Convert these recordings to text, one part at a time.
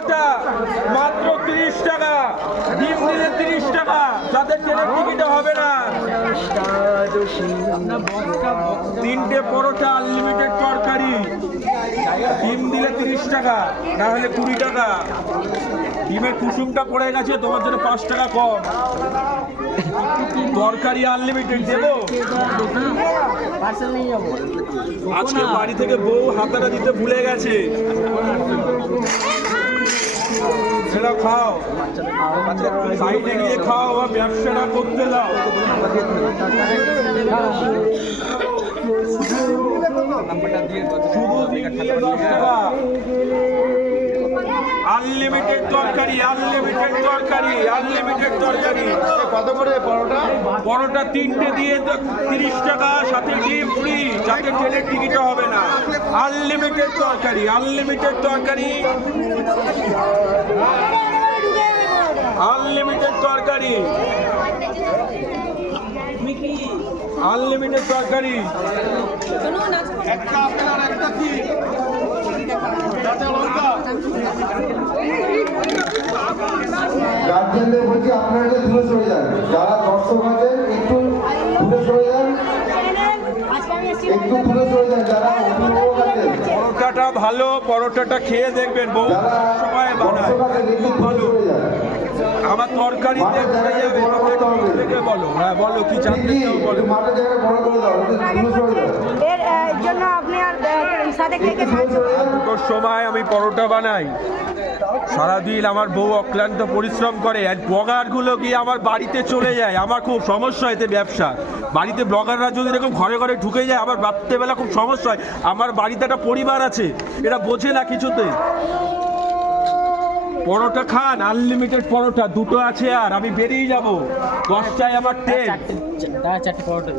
পরোটা মাত্র তিরিশ টাকা। ডিম দিলে তিরিশ টাকা। যাদের ট্রেনের টিকিটে হবে না। তিনটে পরোটা আনলিমিটেড তরকারি। ডিম দিলে তিরিশ টাকা, না হলে কুড়ি টাকা। ডিমের কুসুমটা পড়ে গেছে, তোমার জন্য পাঁচ টাকা কম। তরকারি আনলিমিটেড দেবো? আজকে বাড়ি থেকে বউ হাতাটা দিতে ভুলে গেছে। সেটা খাও। সাইডে গিয়ে খাও বা ব্যবসাটা করতে দাও। শুধু ডিম দিয়ে দশ টাকা। আনলিমিটেড তরকারি আনলিমিটেড তরকারি আনলিমিটেড তরকারি। কত করে পরোটা? পরোটা তিনটে দিয়ে তো তিরিশ টাকা সাথে ডিম ফ্রি যাতে ট্রেনের টিকিট হবে না। আনলিমিটেড তরকারি আনলিমিটেড তরকারি। আনলিমিটেড তরকারি। আনলিমিটেড তরকারি। একটা আপেল আর একটা কি? গার্জেনদের বলছি আপনারা একটু দূরে সরে যান। যারা দর্শক আছেন একটু দূরে সরে যান। একটু দূরে সরে যান যারা অভিভাবক আছেন। পরোটাটা ভালো পরোটাটা খেয়ে দেখবেন বহু সময় বানায়। যান। আমার তরকারিতে পড়ে যাবে বলো। হ্যাঁ বলো কি জানতে চাও বলো। একটু মাঠের জায়গাটা বড় করে দাও দূরে সরে জন্য আপনি আর সাথে কে কে একটু দূরে সরে যান দুটোর সময় আমি পরোটা বানাই। সারাদিন আমার বউ অক্লান্ত পরিশ্রম করে, আর ব্লগারগুলো গিয়ে আমার বাড়িতে চলে যায়। আমার খুব সমস্যা এতে ব্যবসা। বাড়িতে ব্লগাররা যদি এরকম ঘরে ঘরে ঢুকে যায়, আমার রাত্রেবেলা খুব সমস্যা হয়। আমার বাড়িতে একটা পরিবার আছে, এরা বোঝে না কিছুতে। পরোটা খান আনলিমিটেড পরোটা দুটো আছে আর আমি বেরিয়ে যাব। দশটায় আমার ট্রেন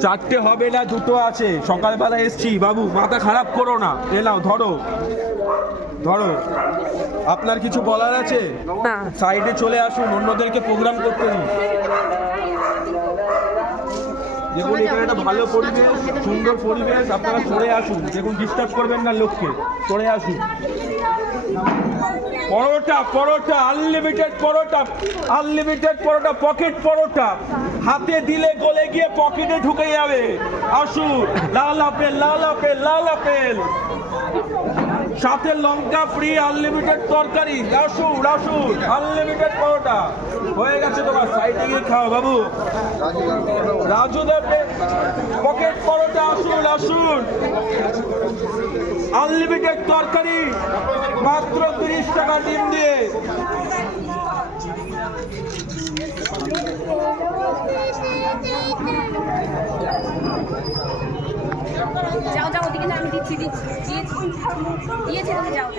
চারটে হবে না দুটো আছে। সকালবেলা এসছি বাবু মাথা খারাপ করো না। এলাও ধরো। ধরো। আপনার কিছু বলার আছে? সাইডে চলে আসুন অন্যদেরকে প্রোগ্রাম করতে দিন। দেখুন এখানে একটা ভালো পরিবেশ সুন্দর পরিবেশ। আপনারা চলে আসুন। দেখুন ডিস্টার্ব করবেন না লোককে। চলে আসুন। Paratha paratha unlimited paratha unlimited paratha pocket paratha. হাতে দিলে গলে গিয়ে পকেটে ঢুকে যাবে। আসুন, লাল আপেল লাল আপেল লাল আপেল। সাথে লঙ্কা ফ্রি আনলিমিটেড তরকারি। আসুন আসুন আনলিমিটেড পরোটা। হয়ে গেছে তোমার সাইডে গিয়ে খাও বাবু। রাজু পকেট পরোটা আসুন আসুন। আনলিমিটেড তরকারি, মাত্র তিরিশ টাকা ডিম দিয়ে। যাও যাও ওদিকে না আমি দিচ্ছি দিচ্ছি। দিয়েছি। দিয়েছি তুমি যাও।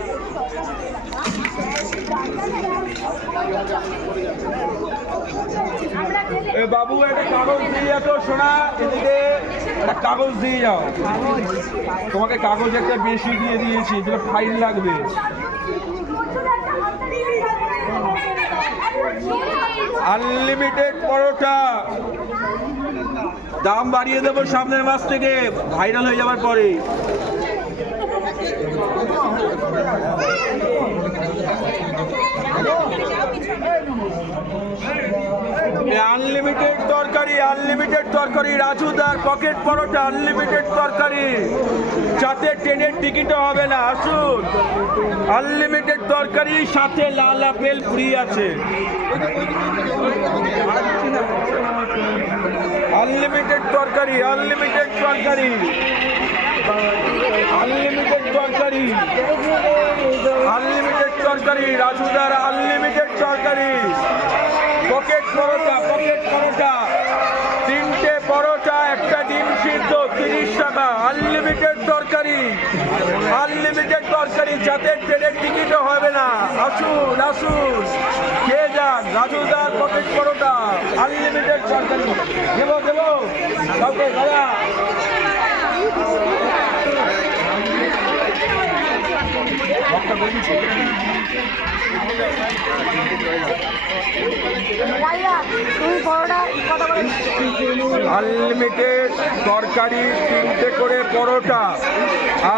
বাবু একটা কাগজ দিয়ে যাও তো শোনা এদিকে একটা কাগজ দিয়ে যাও। তোমাকে কাগজ একটা বেশি দিয়ে দিয়েছি যেটা ফাইন লাগবে। আনলিমিটেড পরোটা। দাম বাড়িয়ে দেবো সামনের মাস থেকে ভাইরাল হয়ে যাওয়ার পরে। আনলিমিটেড তরকারি আনলিমিটেড তরকারি, রাজুদার পকেট পরোটা আনলিমিটেড তরকারি। যাতে ট্রেনের টিকিটও হবে না, আসুন। আনলিমিটেড তরকারি, সাথে লাল আপেল ফ্রি আছে। আনলিমিটেড তরকারি আনলিমিটেড তরকারি। আনলিমিটেড তরকারি। আনলিমিটেড তরকারি, রাজুদার আনলিমিটেড তরকারি। Pocket paratha pocket paratha. তিনটে পরোটা, একটা ডিম সিদ্ধ, তিরিশ টাকা। আনলিমিটেড তরকারি। আনলিমিটেড তরকারি, যাতে ট্রেনের টিকিটও হবে না। আসুন আসুন। খেয়ে যান রাজুদার পকেট পরোটা আনলিমিটেড তরকারি। দেবো দেবো। কাউকে দাদা আনলিমিটেড তরকারি, তিনটে করে পরোটা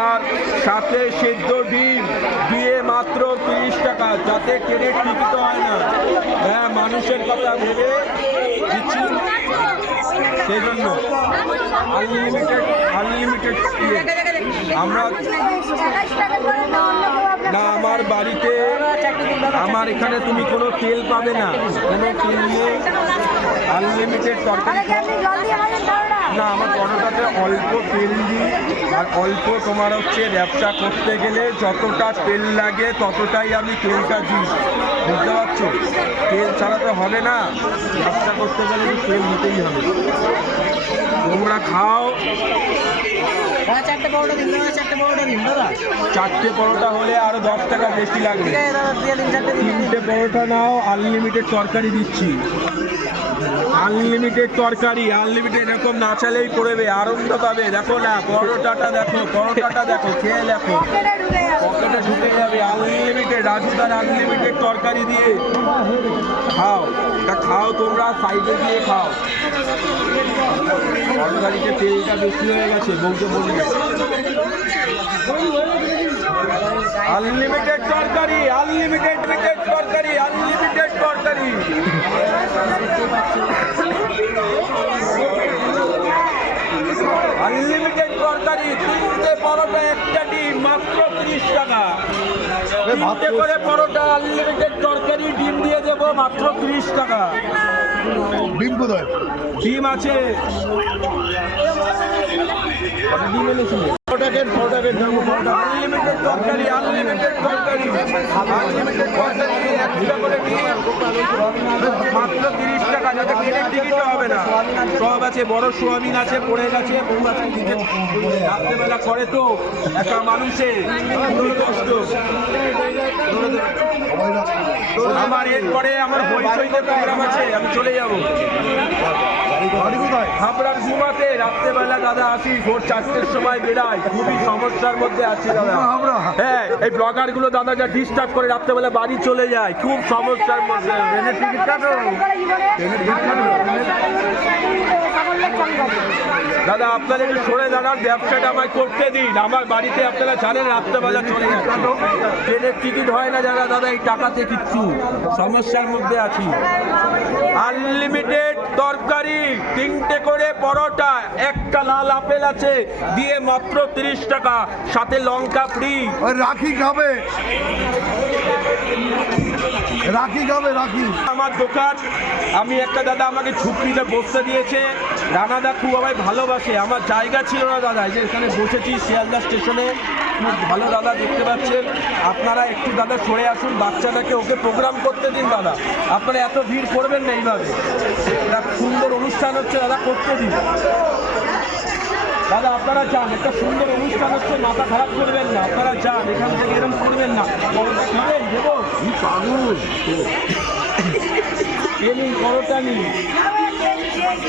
আর সাথে সেদ্ধ ডিম। দিয়ে মাত্র তিরিশ টাকা, যাতে ট্রেনের টিকিট হয় না। হ্যাঁ মানুষের কথা ভেবে দিচ্ছি। সেই জন্য। আনলিমিটেড আনলিমিটেড আমরা না আমার বাড়িতে আমার এখানে তুমি কোনো তেল পাবে না। কোনো তেল নেই। আনলিমিটেড তরকারি না আমার পরোটাতে অল্প তেল দিই। আর অল্প তোমার হচ্ছে ব্যবসা করতে গেলে যতটা তেল লাগে ততটাই আমি তেলটা দিই। বুঝতে পারছ? তেল ছাড়া তো হবে না। ব্যবসা করতে গেলে তেল দিতেই হবে। তোমরা খাও। চারটে পরোটা হলে আরও দশ টাকা বেশি লাগবে। তিনটে পরোটা নাও আনলিমিটেড তরকারি দিচ্ছি। আনলিমিটেড তরকারি আনলিমিটেড এরকম না চালেই পড়বে, আনন্দ পাবে। দেখো না, পরোটাটা দেখো পরোটাটা দেখো, খেয়ে দেখো। পকেটে ঢুকে যাবে পকেটে ঢুকে যাবে আনলিমিটেড আনলিমিটেড তরকারি দিয়ে। খাও, তা খাও তোমরা সাইডে দিয়ে খাও। তরকারিতে তেলটা বেশি হয়ে গেছে বউকে বলি আনলিমিটেড তরকারি আনলিমিটেড লিমিটেড তরকারি আনলিমিটেড তরকারি। আনলিমিটেড তরকারি তিনটে পরোটা একটা ডিম মাত্র তিরিশ টাকা। তিনটে করে পরোটা আনলিমিটেড তরকারি ডিম দিয়ে দেবো মাত্র তিরিশ টাকা। ডিম কোথায়? ডিম আছে। ডিম এনেছিলে আনলিমিটেড তরকারি একটা করে ডিম মাত্র তিরিশ টাকা যাতে হবে না সব আছে বড় সোয়াবিন আছে পড়ে গেছে বউ আছে রাত্রেবেলা করে তো একা মানুষে খুবই কষ্ট আমার এরপরে আমার হইচইতে প্রোগ্রাম আছে, আমি চলে যাব। হাবড়ার ঘুমাতে রাত্রেবেলা দাদা আসি ভোর চারটের সময় বেড়াই খুবই সমস্যার মধ্যে আছি দাদা। হ্যাঁ এই ব্লগারগুলো দাদা যা ডিস্টার্ব করে রাত্রেবেলা বাড়ি চলে যায় খুব সমস্যার মধ্যে। টিকিট কাটো। ট্রেনের টিকিট কাটো। দাদা আপনারা একটু সরে দাঁড়ান, ব্যবসাটা আমায় করতে দিন। আমার বাড়িতে আপনারা জানেন, রাত্রেবেলা চলে যাচ্ছে। ট্রেনের টিকিট হয় না যারা, দাদা, এই টাকাতে কিচ্ছু। সমস্যার মধ্যে আছি। আনলিমিটেড তরকারি, তিনটে করে পরোটা, একটা লাল আপেল আছে, দিয়ে মাত্র তিরিশ টাকা, সাথে লঙ্কা ফ্রি রাখি খাবে। রাখি খাবে রাখি। আমার দোকান, আমি একটা দাদা আমাকে ঝুপড়িতে বসতে দিয়েছে। রানাদা খুব আমায় ভালোবাসে। আমার জায়গা ছিল না দাদা যে এখানে বসেছি শিয়ালদা স্টেশনে। খুব ভালো দাদা দেখতে পাচ্ছেন। আপনারা একটু দাদা সরে আসুন, বাচ্চাটাকে ওকে প্রোগ্রাম করতে দিন দাদা। আপনারা এত ভিড় করবেন না এইভাবে। সুন্দর অনুষ্ঠান হচ্ছে দাদা, করতে দিন। দাদা, আপনারা যান, একটা সুন্দর অনুষ্ঠান হচ্ছে, মাথা খারাপ করবেন না। আপনারা যান, এখান থেকে এরকম করবেন না। দেবো। কি পাগল? এ পরোটা নিন।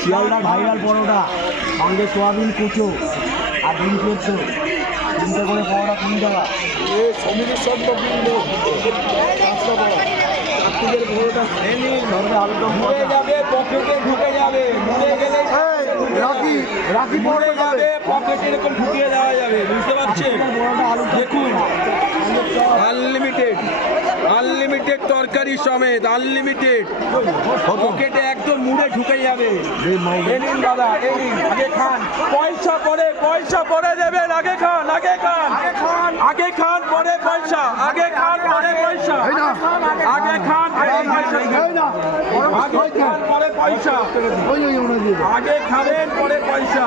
শিয়ালদা ভাইরাল পরোটা সঙ্গে সোয়াবিন কুচো আর ডিম সেদ্ধ তিনটে করে পরোটা কুড়ি টাকা। এ নিন। মুড়ে যাবে পকেটে ঢুকে যাবে মুড়ে গেলে রাখি রাখি মুড়ে যাবে পকেটে এরকম ঢুকিয়ে দেওয়া যাবে বুঝতে পারছেন? দেখুন আনলিমিটেড আনলিমিটেড সমেত আনলিমিটেড পকেটে একদম মুড়ে ঢুকে যাবে। এ দাদা আগে খান। পয়সা পরে পয়সা পরে দেবেন আগে খান। আগে খান আগে খান, পরে পয়সা, আগে খান। পয়সা। আগে খান আগে খান। পরে পয়সা। আগে খাবেন পরে পয়সা।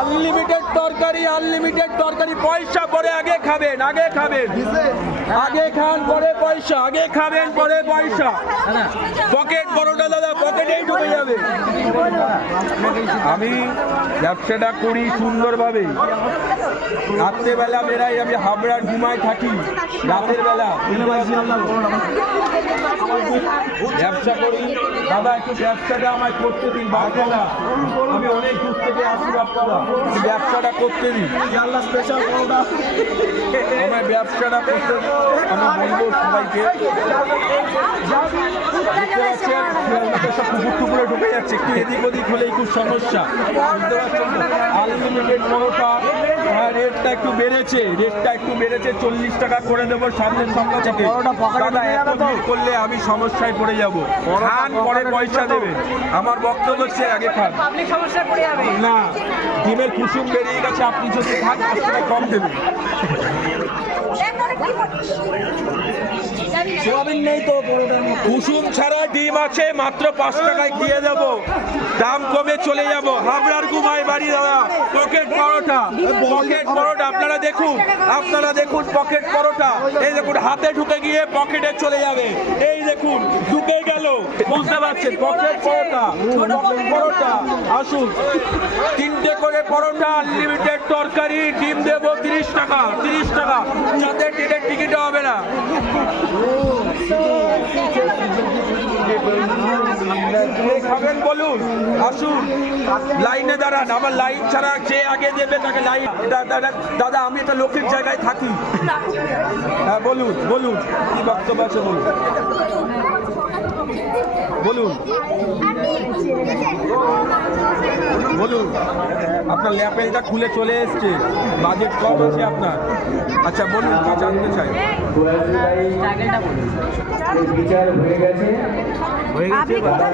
আনলিমিটেড তরকারি আনলিমিটেড তরকারি। পয়সা পরে আগে খাবেন আগে খাবেন। আগে খান পরে পয়সা। আগে খাবেন পরে পয়সা। পকেট বড়টা দাদা পকেটেই ঢুকে যাবে। আমি ব্যবসাটা করি সুন্দরভাবে। রাত্রেবেলা বেড়াই, আমি হাবড়ার ঘুমায় থাকি, রাতের বেলা। ব্যবসা করি। দাদা, একটু ব্যবসাটা আমায় করতে দিন না আমি অনেক দূর থেকে আসি বাপ্পাদা ব্যবসাটা করতে দিন। স্পেশাল ব্যবসাটা করতে দিন। আমি বলব সবাইকে। দেখতে পাচ্ছেন সব কুকুর টুকুরে ঢুকে যাচ্ছে একটু এদিক ওদিক হলেই খুব সমস্যা বুঝতে পারছেন আনলিমিটেড পরোটা হ্যাঁ রেটটা একটু বেড়েছে রেটটা একটু বেড়েছে চল্লিশ টাকা করে দেবো সামনের সঙ্গে থেকে দাদা এত ভিড় করলে আমি সমস্যায় পড়ে যাব। খান পরে পয়সা দেবে আমার বক্তব্য হচ্ছে আগে খান না ডিমের কুসুম বেরিয়ে গেছে আপনি যদি খান কম দেবেন। কুসুম ছাড়া ডিম আছে, মাত্র পাঁচ টাকায় দিয়ে দেব। দাম কমে চলে যাব। হাবড়ার ঘুমাই বাড়ি, দাদা। পকেট পরোটা। পকেট পরোটা, আপনারা দেখুন আপনারা দেখুন পকেট পরোটা। এই দেখুন, হাতে ঢুকে গিয়ে পকেটে চলে যাবে। এই দেখুন, ঢুকে গেল। বুঝতে পারছেন, পকেট পরোটা পরোটা। আসুন, তিনটে করে পরোটা আনলিমিটেড তরকারি, ডিম দেবো তিরিশ টাকা তিরিশ টাকা যাতে ট্রেনের টিকিট হবে না কে খাবেন বলুন, আসুন। লাইনে দাঁড়ান, আমার লাইন ছাড়া যে আগে দেবে তাকে লাইন। দাদা, আমি একটা লোকের জায়গায় থাকি। হ্যাঁ বলুন বলুন, কি বক্তব্য আছে বলুন। বলুন। বলুন। আপনার ল্যাপেলটা খুলে চলে এসছে। বাজেট কম আছে আপনার। আচ্ছা বলুন কি জানতে চাই? বিচার হয়ে গেছে। হয়ে কোথা